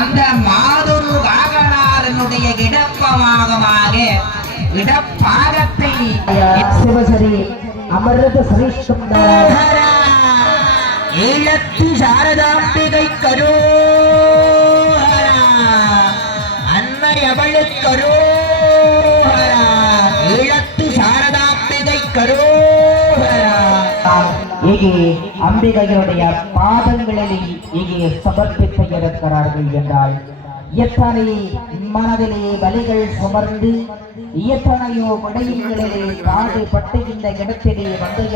அந்த மாதொரு காகனாரனுடைய இடப்பாகத்தை சிவசரி அமர்ந்த சிரேஷ்டம் ஈழத்து சாரதாம்பிகை கரோ அன்னை அவளு கரோ ஈழத்து சாரதாம்பிகை கரோ இங்கே அம்பிகையுடைய பாதங்களில் இங்கே சமர்ப்பித்து இருக்கிறார்கள் என்றால் எத்தனை மனதிலே வலிகள் சுமர்ந்து எத்தனையோ விடயங்களிலே பாடுபட்டு இந்த இடத்திலே வந்து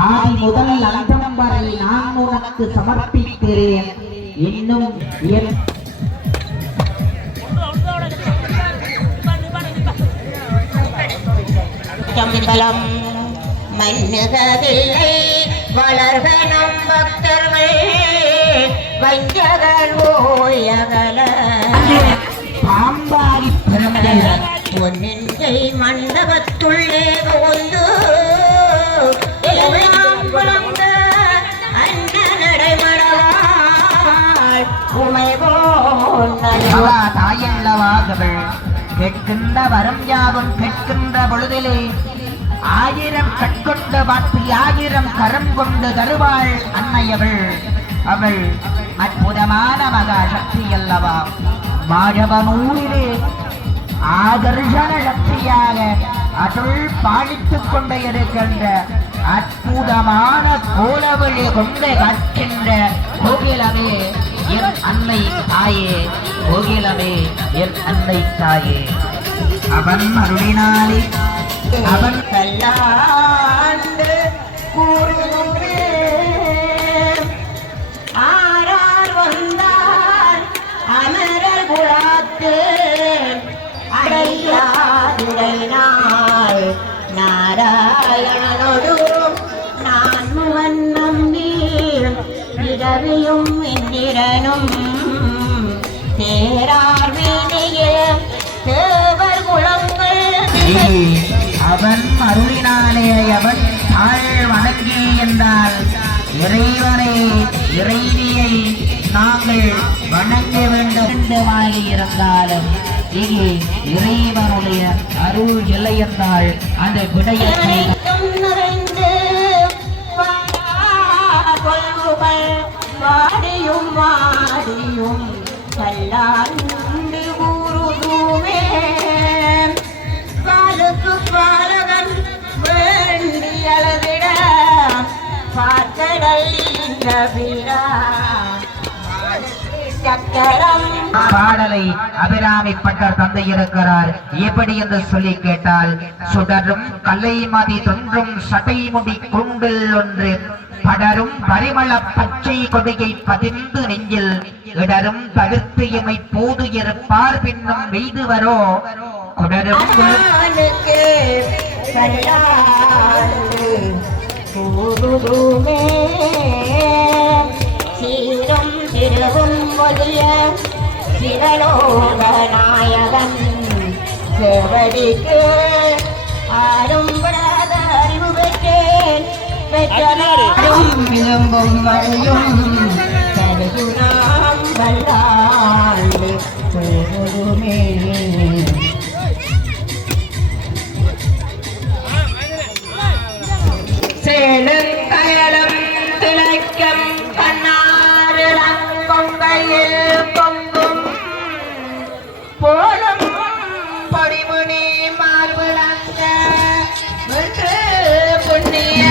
ஆதி முதல் அந்தம் வரை நான் உனக்கு சமர்ப்பிக்கிறேன். இன்னும் கம்பலம் மன்னுகவில்லை வளர்க நம் பக்தர்கள் வஞ்சகர் ஓயகல பாம்பாரி பிறந்த பொன்னின்கை மண்டபத்துள்ளே போந்து எல்லாம் புலந்த அன்ன நடைமடவாள் உமை போன்றவா தாயல்லவாகவள் கேட்கின்ற வரம் யாவும் கேட்கின்ற பொழுதிலே 1000 கட்கொண்டு வாட்டி 1000 கரம் கொண்டு தருவாள் அன்னையவள். அவள் அற்புதமான மகா சக்தி அல்லவா. மாழவனூரிலே ஆதர்ஷன சக்தியாக அருள் பாலித்துக் கொண்டே இருக்கின்ற அற்புதமான கோலவழி கொண்டு காட்கின்ற கோகிலமே என் அன்னை தாயே, கோகிலமே என் அன்னை தாயே. அவன் அருளினாலே அவன் கல்லாண்டு கூறுகின்றே ஆரார் வந்தார் அமரர் குலாத்து அடையாதுடைனாள் நாராயணனோடு நான் முகன் நம்பி இரவியும் இந்திரனும் தேரார் வீதியில் தேவர் குளங்கள் அவன் அருளினாலே அவன் தாழ் வணங்கி என்றால் இறைவனை இறைவியை நாங்கள் வணங்க வேண்டுமாக இருந்தாலும் இங்கே இறைவனுடைய அருள் இல்லை என்றால் அந்த விடயத்தை வாடியும் வாடியும் கல்லாண்டு ஊருதுமே பாலுக்கு பாலகன் வேண்டி அளவிட பாத்தடை பாடலை அபிராமி பட்டர் தந்தை இருக்கிறார். எப்படி என்று சொல்லி கேட்டால் சுடரும் கலை மதி தொன்றும் சட்டை முடி குண்டில் ஒன்று படரும் பரிமள பச்சை கொடியை பதிந்து நெஞ்சில் இடரும் தடுத்து எமை போது இருப்பார் பின்னும் வெய்து வரோ குடரும் சீரும் திருவும் மொழிய சிவலோகநாயகன் செவடிக்கு ஆரும் படாத அறிவு பெற்றேன் பெற்றனாரும் விரும்பும் வழியும் கருதுனாம் வல்லாண்டு போதுமே சேலம் கயலம் திளைக்கம் கண்ணாரிடம் கொங்கையில் பொங்கும் போலும் பொடிமுனி மார்பிளந்த வென்று புண்ணிய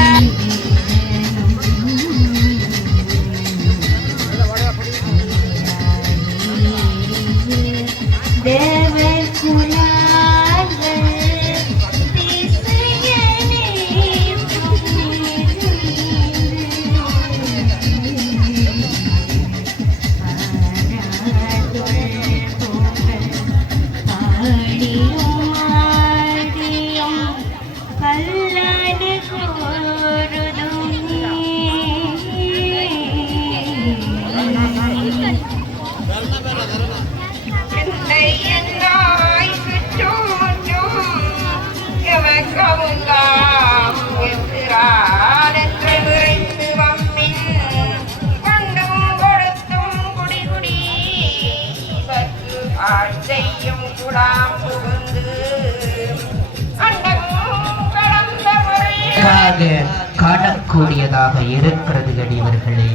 கூடியதாக இருக்கிறது அடியவர்களே.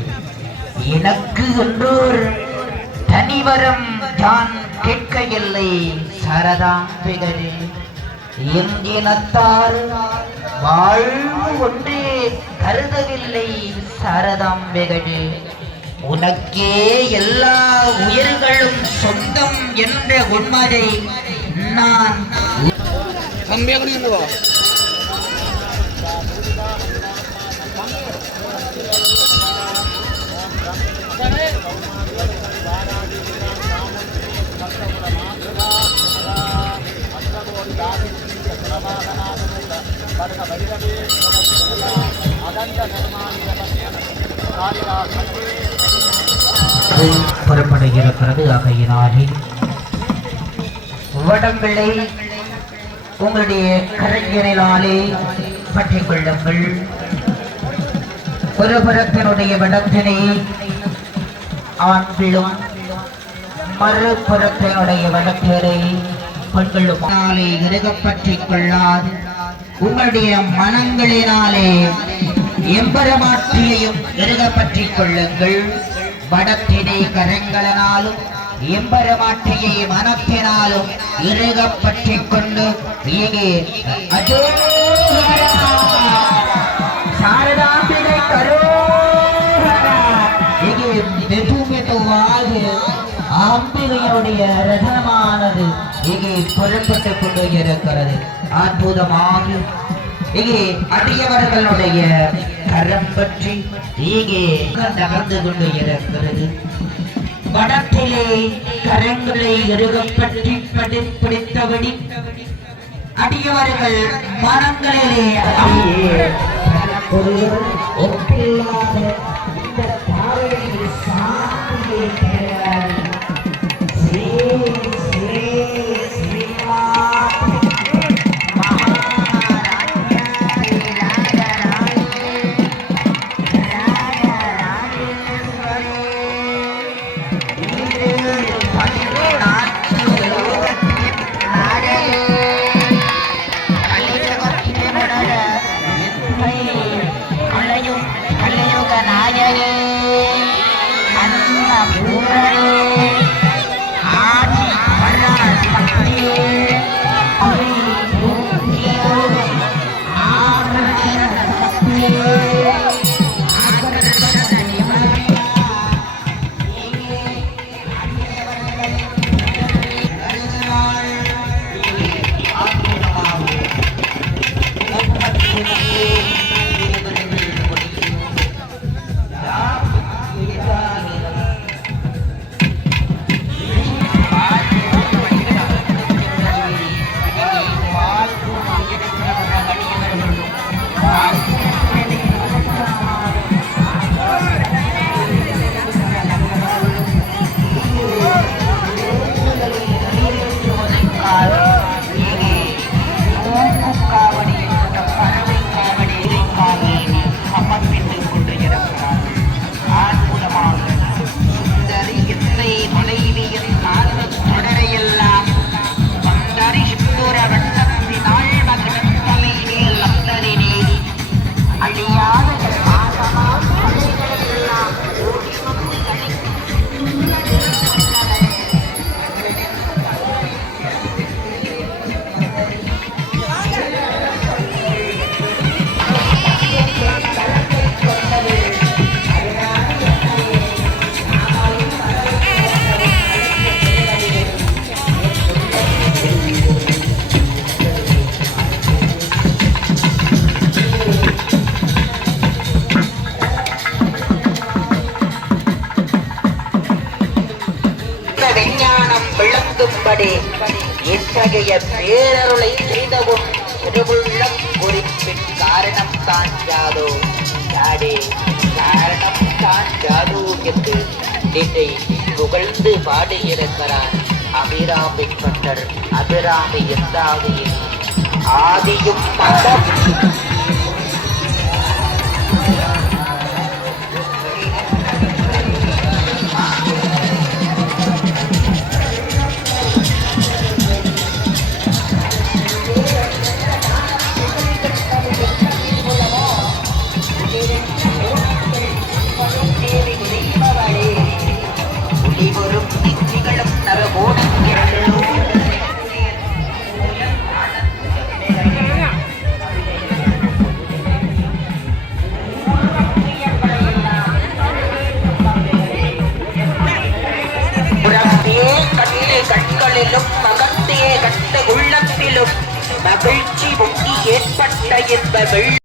எனக்கு என்றோர் தனிவரம் தான் கேட்கையில்லை சரதாம்பிகளே. எங்கினத்தால் வாழ்வு ஒன்றே கருதவில்லை சரதாம்பிகளே. உனக்கே எல்லா உயிர்களும் சொந்தம் என்ற உண்மையை நான் புறப்பட இருக்கிறது. ஆகையினாலே வடங்களை உங்களுடைய கரைஞரினாலே பற்றிக் கொள்ளுங்கள். ஒரு புறத்தினுடைய வடத்தினை ஆண்களும் மறுபுறத்தினுடைய வடத்தினை பெண்களுமாலே இறுகப்பற்றிக் கொள்ளாது உங்களுடைய மனங்களினாலே எம்பெருமாட்டியையும் இறுகப்பற்றிக் கொள்ளுங்கள். வடத்தினை கரங்களினாலும் எம்பெருமாட்டியை மனத்தினாலும் இறுகப்பற்றிக் கொண்டு இங்கே சாரதாம்பிகை கரோஹரா இங்கே மெதுமெதுவாக அம்பிகையுடைய ரதமானது இங்கே புறப்பட்டுக் கொண்டு இருக்கிறது. அற்புதமாக இங்கே அடியவர்களுடைய கரம் பற்றி இங்கே நகர்ந்து கொண்டு இருக்கிறது. வடத்திலே கரங்களை இறுகப்பற்றி பிடித்தபடி அடியவர்கள் மனங்களிலே ஒப்பில்லாத இந்த தாரையை சாந்தியை விளங்கும்படி இத்தகைய பேரருளை செய்தவும் திருவுள்ளம் குறிப்பின் காரணம் தான் ஜாதோ யாடே காரணம் தான் ஜாதோ என்று நின்னை புகழ்ந்து பாடியிருக்கிறார் அபிராமி பட்டர். அபிராமி எந்தாகையில் ஆதியும் மதம் விட்ட இன்ப